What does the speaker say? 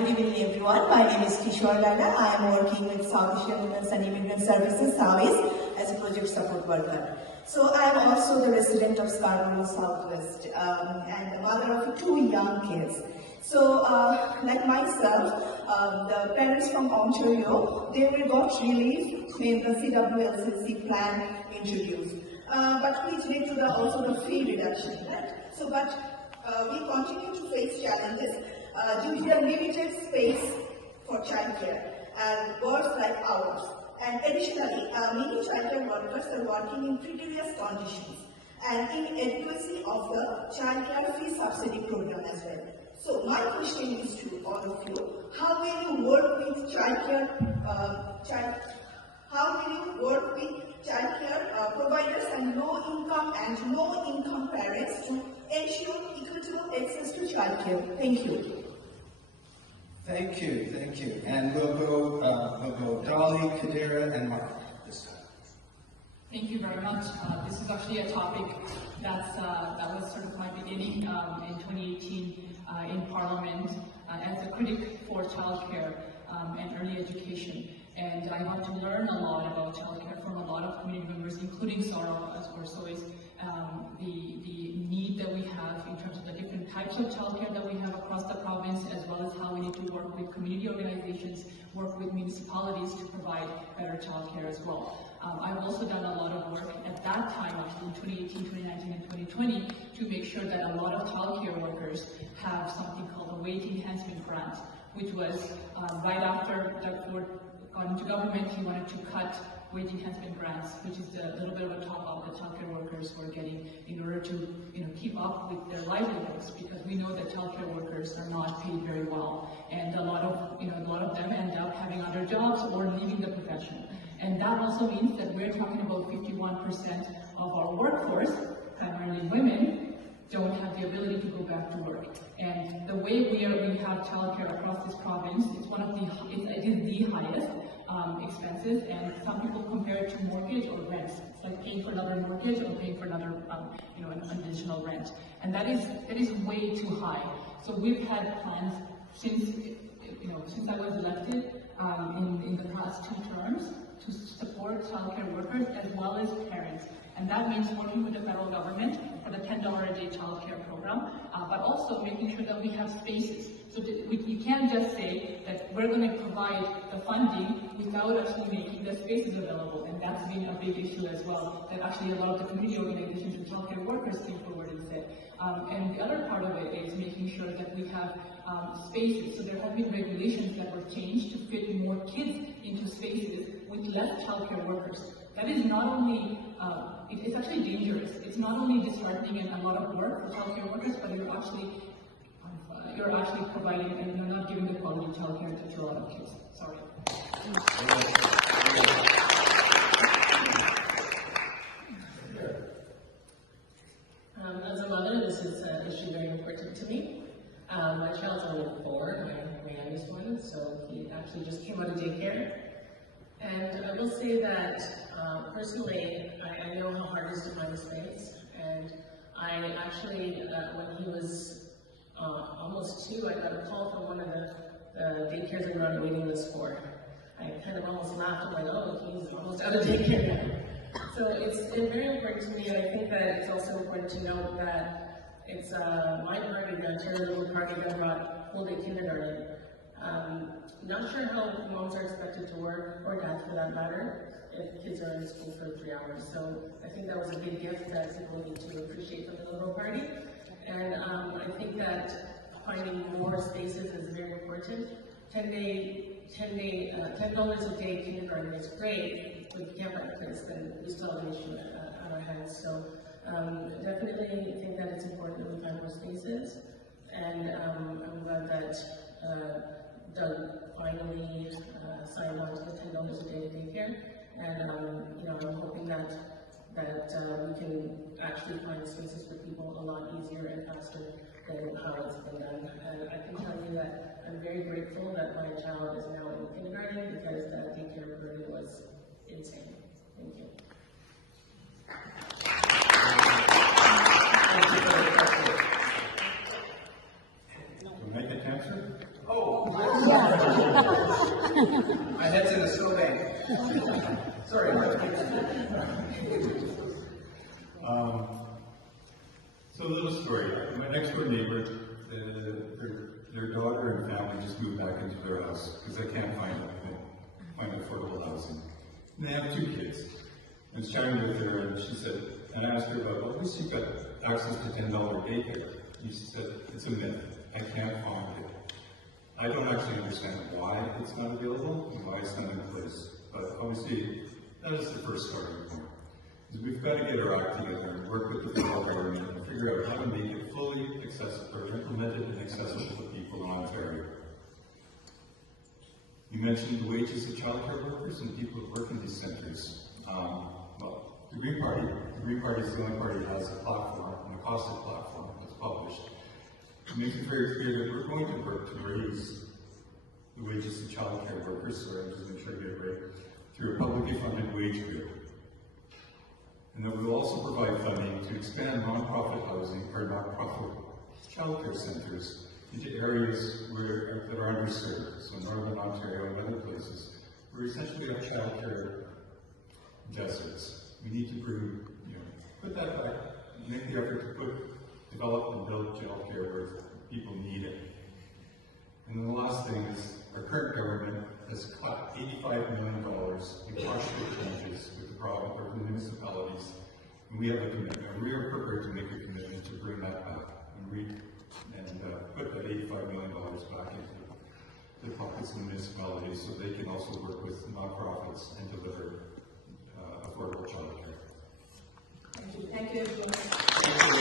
good evening everyone. My name is Kishore Lala. I am working with South Asian Women's and Immigrant Services, SAWIS, as a project support worker. So I am also the resident of Scarborough Southwest and the mother of 2 young kids. So like myself, the parents from Ontario, they got relief when the CWLCC plan introduced. But which led to also the fee reduction, right? So but we continue to face challenges due to the limited space for childcare and works like ours. And additionally, many childcare workers are working in precarious conditions and inadequacy of the childcare fee subsidy program as well. So my question is to all of you: how will you work with childcare providers and low-income parents to ensure equitable access to childcare? Thank you. Thank you. And we'll go Dolly, Kadira, and Mark this time. Thank you very much. This is actually a topic that was sort of my beginning in 2018 in Parliament as a critic for childcare and early education. And I got to learn a lot about childcare from a lot of community members, including Sara, as or so is the need that we have in terms of the different types of childcare that we have across the province, as well as how we need to work with community organizations, work with municipalities to provide better childcare as well. I've also done a lot of work at that time, actually in 2018, 2019, and 2020, to make sure that a lot of childcare workers have something called a wage enhancement grant, which was right after Doug Ford got into government. He wanted to cut wage enhancement grants, which is a little bit of a top-up that childcare workers were getting in order to keep up with their livelihoods, because we know that childcare workers are not paid very well, and a lot of them end up having other jobs or leaving the profession. And that also means that we're talking about 51% of our workforce, primarily women, don't have the ability to go back to work. And the way we have childcare across this province, it is the highest expenses, and some people compare it to mortgage or rent. It's like paying for another mortgage or paying for another, an additional rent. And that is way too high. So we've had plans since I was elected in the past 2 terms to support childcare workers as well as parents. And that means working with the federal government for the $10 a day childcare program, but also making sure that we have spaces. So you can't just say that we're going to provide the funding without actually making the spaces available. And that's been a big issue as well, that actually a lot of the community organizations and childcare workers came forward and said. And the other part of it is making sure that we have spaces. So there have been regulations that were changed to fit more kids into spaces with less childcare workers. That is not only, it's actually dangerous. It's not only disheartening and a lot of work for childcare workers, but you're actually providing and you're not giving the quality childcare to a lot of kids. Sorry. As a mother, this is an issue very important to me. My child's only 4, my youngest one, so he actually just came out of daycare. And I will say that personally, I know how hard it is to find a space. And I actually, when he was almost 2, I got a call from one of the daycares we were on a waiting list for. I kind of almost laughed. I'm like, oh, he's almost out of daycare now. So it's very important to me, and I think that it's also important to note that it's my party, the Ontario Liberal Party, that brought full-day kindergarten. Not sure how moms are expected to work, or dads for that matter, if kids are in school for 3 hours. So I think that was a big gift that people need to appreciate from the Liberal Party. And I think that finding more spaces is very important. $10 a day kindergarten is great, but if you can't find a place, then we still have an issue on our hands. So definitely think that it's important that we find more spaces. And I'm glad that Doug finally signed on to the $10 a day to daycare, and I'm hoping that we can actually find spaces for people a lot easier and faster than how it's been done. And I can tell you that I'm very grateful that my child is now in kindergarten, because that daycare burden was insane. Thank you. We'll make it answer. Oh. My head's in a snowbank. Sorry. So a little story. My next door neighbor, their daughter and family just moved back into their house because they can't find affordable housing. And they have 2 kids. I was chatting with her and she said, and I asked her about, well, at least you've got access to $10 daycare. And she said, it's a myth. I can't find it. I don't actually understand why it's not available and why it's not in place. But obviously, that is the first starting point. We've got to get our act together and work with the federal government and figure out how to make it fully accessible or implemented and accessible to people in Ontario. You mentioned the wages of childcare workers and people who work in these centres. Well, the Green Party is the only party that has a platform, an accosted platform that's published. It makes it very clear that we're going to work to raise the wages of childcare workers, so I'm just going to get it right, through a publicly funded wage bill. And that we will also provide funding to expand non-profit housing or non-profit childcare centres into areas that are underserved, so Northern Ontario and other places, where we essentially have childcare deserts. We need to put that back, make the effort to develop and build childcare where people need it. And then the last thing is, our current government has cut $85 million in cost changes with the province or the municipalities, and we have a commitment. We are prepared to make a commitment to bring that back and put that $85 million back into the pockets of the municipalities so they can also work with nonprofits and deliver affordable childcare. Thank you. Thank you.